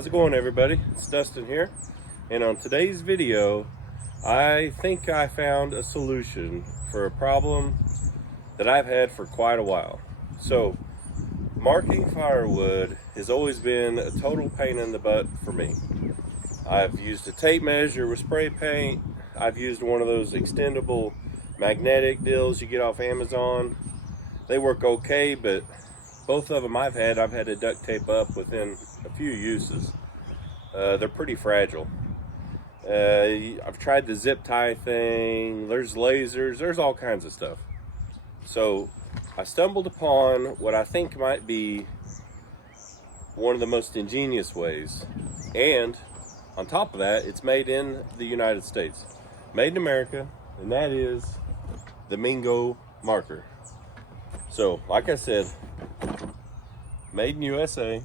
How's it going, everybody? It's Dustin here, and on today's video I think I found a solution for a problem that I've had for quite a while. So marking firewood has always been a total pain in the butt for me. I've used a tape measure with spray paint. I've used one of those extendable magnetic deals you get off Amazon. They work okay, but both of them I've had to duct tape up within a few uses. They're pretty fragile. I've tried the zip tie thing, there's lasers, there's all kinds of stuff. So I stumbled upon what I think might be one of the most ingenious ways. And on top of that, it's made in the United States. Made in America, and that is the Mingo marker. So, like I said, made in USA.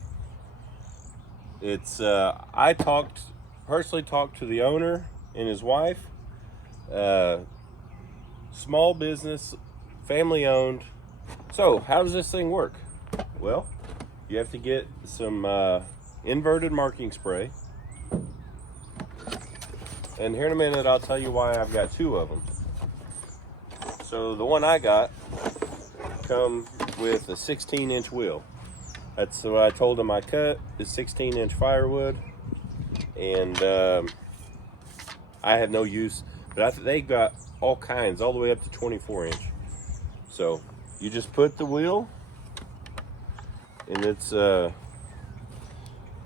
It's I personally talked to the owner and his wife. Small business, family owned. So how does this thing work? Well, you have to get some inverted marking spray, and here in a minute I'll tell you why I've got two of them. So the one I got come with a 16-inch wheel. That's what I told them I cut, is 16-inch firewood, and I had no use, but they got all kinds, all the way up to 24-inch. So you just put the wheel, and it's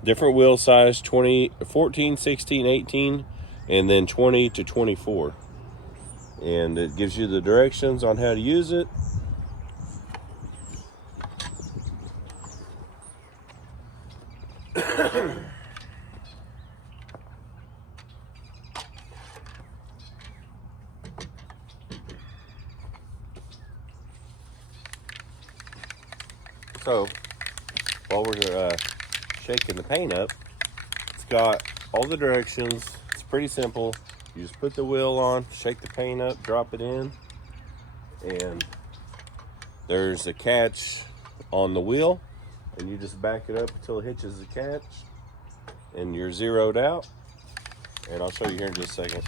different wheel size, 20, 14, 16, 18, and then 20 to 24. And it gives you the directions on how to use it. So while we're shaking the paint up, it's got all the directions. It's pretty simple. You just put the wheel on, shake the paint up, drop it in, and there's a catch on the wheel, and you just back it up until it hitches the catch, and you're zeroed out. And I'll show you here in just a second.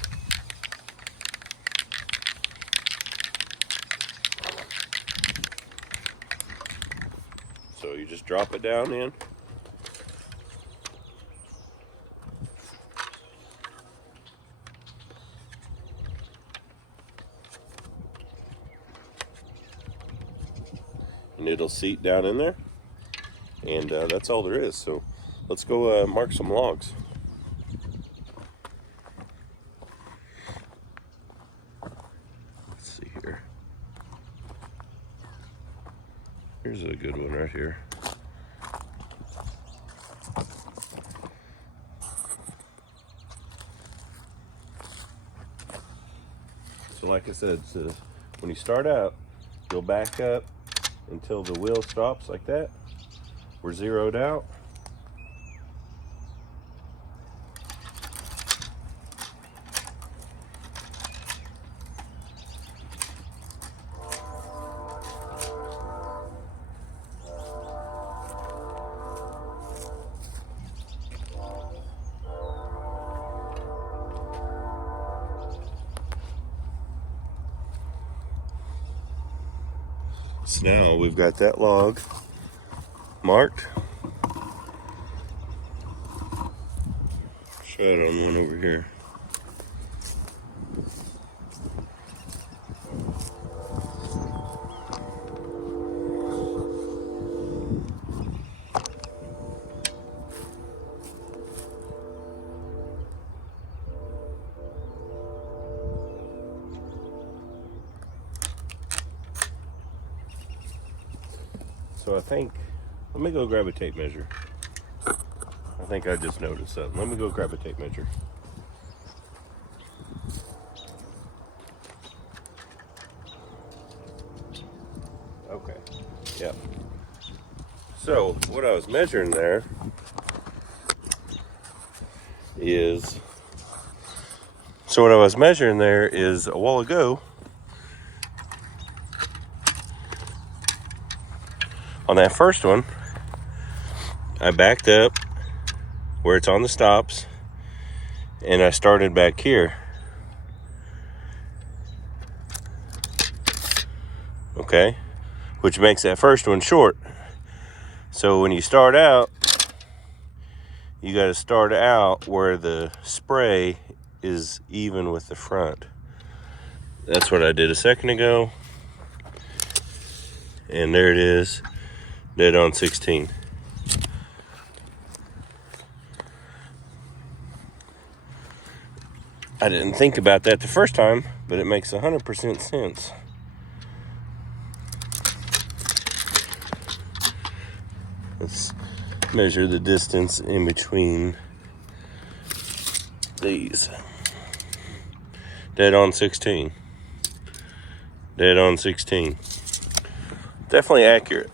So you just drop it down in. And it'll seat down in there. And that's all there is. So let's go mark some logs. Let's see here. Here's a good one right here. So like I said, when you start out, you'll back up until the wheel stops like that. We're zeroed out. So now we've got that log marked. Show it on one over here. So I think, let me go grab a tape measure. I think I just noticed something. Let me go grab a tape measure. Okay, yeah. So what I was measuring there is, a while ago, on that first one, I backed up where it's on the stops, and I started back here. Okay, which makes that first one short. So when you start out, you got to start out where the spray is even with the front. That's what I did a second ago. And there it is, dead on 16. I didn't think about that the first time, but it makes 100% sense. Let's measure the distance in between these. Dead on 16. Dead on 16. Definitely accurate.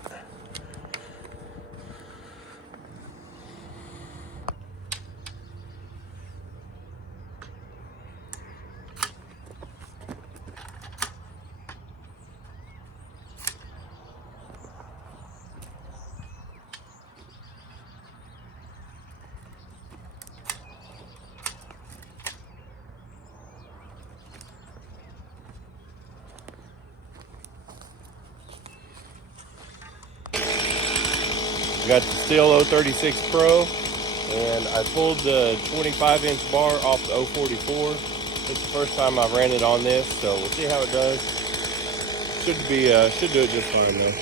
Got the Steel 036 Pro, and I pulled the 25-inch bar off the 044. It's the first time I've ran it on this, so we'll see how it does. Should do it just fine though.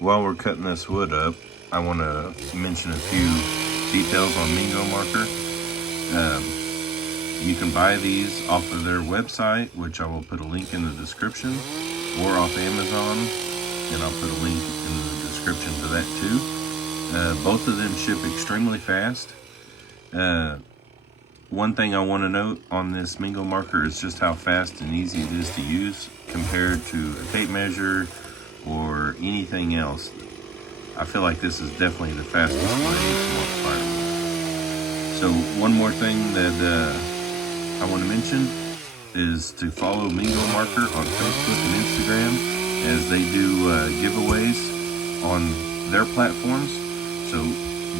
While we're cutting this wood up, I want to mention a few details on Mingo marker. You can buy these off of their website, which I will put a link in the description, or off Amazon, and I'll put a link in the description to that too. Both of them ship extremely fast. One thing I want to note on this Mingo marker is just how fast and easy it is to use compared to a tape measure or anything else. I feel like this is definitely the fastest way to mark firewood. So one more thing that I want to mention is to follow Mingo Marker on Facebook and Instagram, as they do giveaways on their platforms. So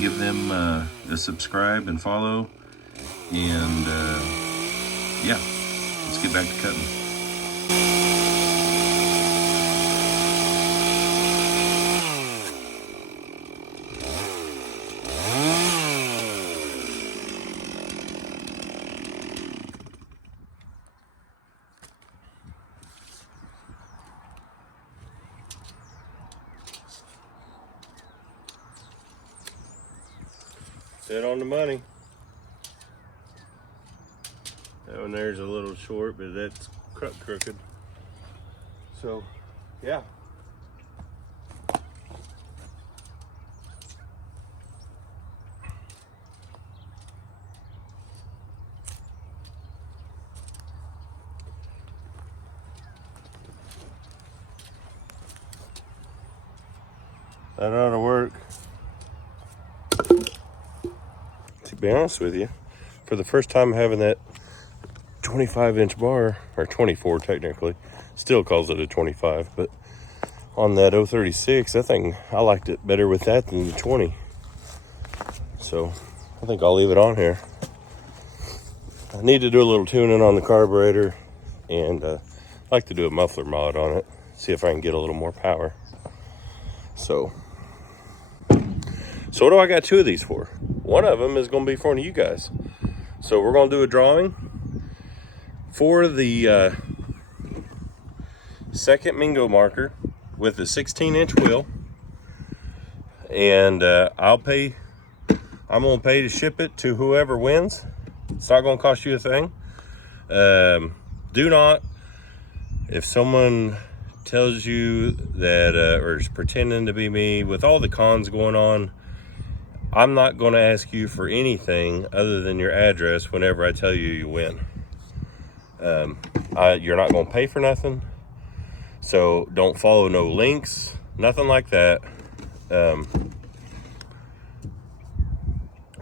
give them a subscribe and follow, and yeah, let's get back to cutting. Dead on the money. That one there's a little short, but that's crooked. So, yeah. That ought to work. To be honest with you, for the first time having that 25-inch bar, or 24 technically, still calls it a 25, but on that 036, I think I liked it better with that than the 20. So I think I'll leave it on here. I need to do a little tuning on the carburetor, and I like to do a muffler mod on it, see if I can get a little more power. So what do I got two of these for? One of them is going to be for one of you guys. So we're going to do a drawing, for the second Mingo marker with a 16-inch wheel, and I'm gonna pay to ship it to whoever wins. It's not gonna cost you a thing. Do not, if someone tells you that or is pretending to be me with all the cons going on, I'm not going to ask you for anything other than your address whenever I tell you you win. You're not going to pay for nothing, so don't follow no links, nothing like that. I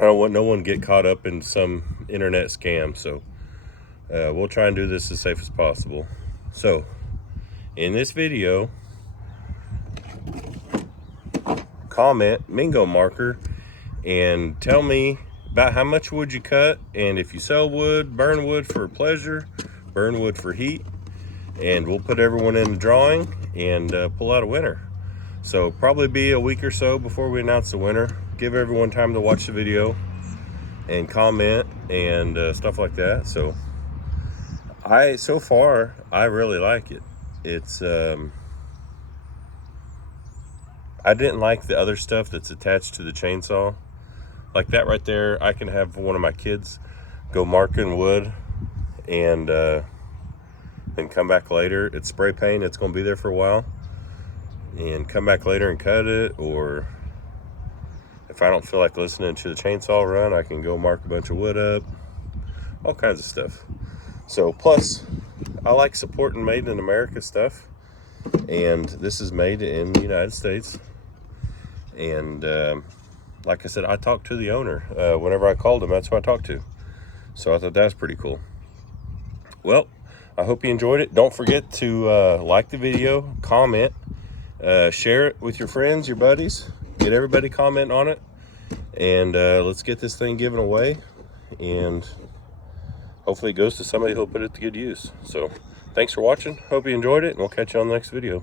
don't want no one to get caught up in some internet scam, so we'll try and do this as safe as possible. So in this video, comment Mingo marker and tell me about how much wood you cut, and if you sell wood, burn wood for pleasure, burn wood for heat, and we'll put everyone in the drawing and pull out a winner. So probably be a week or so before we announce the winner. Give everyone time to watch the video and comment and stuff like that. So far I really like it. It's I didn't like the other stuff that's attached to the chainsaw. Like that right there, I can have one of my kids go marking wood and then come back later. It's spray paint, it's gonna be there for a while, and come back later and cut it. Or if I don't feel like listening to the chainsaw run, I can go mark a bunch of wood up, all kinds of stuff. So plus, I like supporting made in America stuff, and this is made in the United States. And like I said, I talked to the owner. Whenever I called him, that's who I talked to. So I thought that's pretty cool. Well, I hope you enjoyed it. Don't forget to like the video, comment, share it with your friends, your buddies. Get everybody comment on it. And let's get this thing given away. And hopefully it goes to somebody who'll put it to good use. So thanks for watching. Hope you enjoyed it, and we'll catch you on the next video.